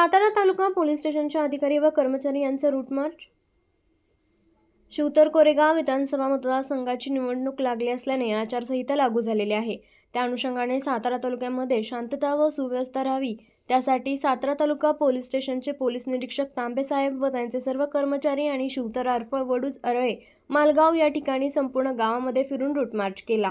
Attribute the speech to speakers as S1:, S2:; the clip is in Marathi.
S1: सातारा तालुका पोलीस स्टेशनच्या अधिकारी व कर्मचारी यांचं रूट मार्च? शिवतर कोरेगाव विधानसभा मतदारसंघाची निवडणूक लागली असल्याने आचारसंहिता लागू झालेली आहे. त्या अनुषंगाने सातारा तालुक्यामध्ये शांतता व सुव्यवस्था राहावी. त्यासाठी सातारा तालुका पोलीस स्टेशनचे पोलीस निरीक्षक तांबेसाहेब व त्यांचे सर्व कर्मचारी आणि शिवतर आरफळ वडूज अरळे मालगाव या ठिकाणी संपूर्ण गावामध्ये फिरून रूट मार्च केला.